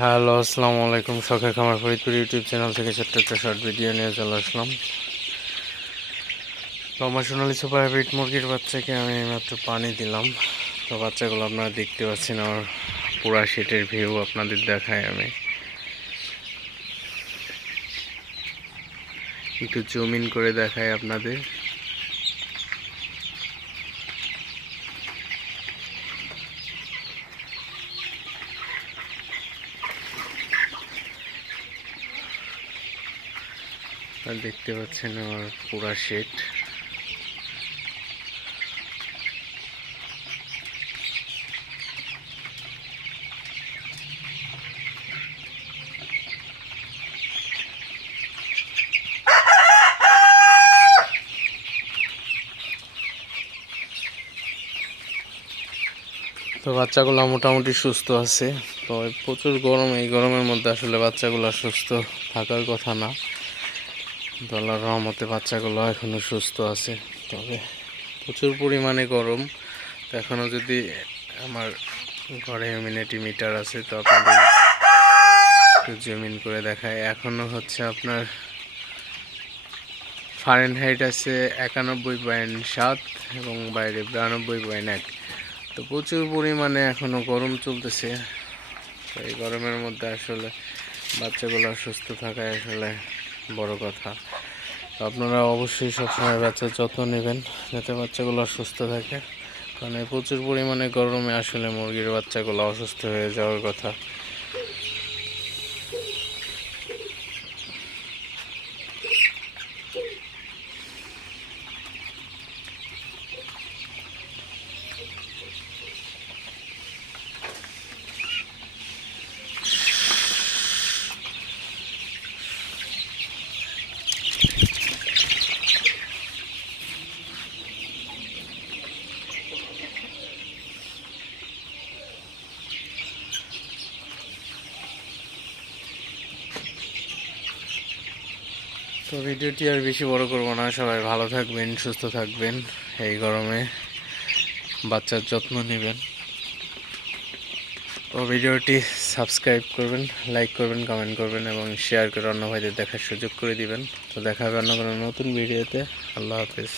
Hello, আসসালামু আলাইকুম। শখের খামার ফরিদপুর ইউটিউব চ্যানেল থেকে ছোট্ট একটা শর্ট ভিডিও নিয়ে চলে আসলাম। আমার সোনালি সুপার হাইব্রিড মুরগির বাচ্চাকে আমি মাত্র পানি দিলাম। তো বাচ্চাগুলো আপনারা দেখতে পাচ্ছেন আমার পুরা সেটের ভিউ আপনাদের দেখায় আমি। একটু জমিন করে দেখাই আপনাদের। আর দেখতে পাচ্ছেন আমার পুরা শেড তো বাচ্চাগুলো মোটামুটি সুস্থ আছে। তো প্রচুর গরম, এই গরমের মধ্যে আসলে বাচ্চাগুলো সুস্থ থাকার কথা না। দলার রহমতে বাচ্চাগুলো এখনও সুস্থ আছে। তবে প্রচুর পরিমাণে গরম। এখনও যদি আমার ঘরে ইমিউনিটি মিটার আছে, তো আপনাদের একটু জমিন করে দেখায় এখনও হচ্ছে আপনার ফারেনহাইট আছে একানব্বই পয়েন্ট সাত এবং বাইরে বিরানব্বই পয়েন্ট এক। তো প্রচুর পরিমাণে এখনও গরম চলতেছে। তো এই গরমের মধ্যে আসলে বাচ্চাগুলো সুস্থ থাকায় আসলে বড় কথা। আপনারা অবশ্যই সবসময় বাচ্চার যত্ন নেবেন, যাতে বাচ্চাগুলো সুস্থ থাকে। কারণ প্রচুর পরিমাণে গরমে আসলে মুরগির বাচ্চাগুলো অসুস্থ হয়ে যাওয়ার কথা। তো ভিডিওটি আর বেশি বড় করব না। সবাই ভালো থাকবেন, সুস্থ থাকবেন। এই গরমে বাচ্চার যত্ন নেবেন। তো ভিডিওটি সাবস্ক্রাইব করবেন, লাইক করবেন, কমেন্ট করবেন এবং শেয়ার করে অন্য ভাইদের দেখার সুযোগ করে দিবেন। তো দেখা হবে অন্য কোনো নতুন ভিডিওতে। আল্লাহ হাফিজ।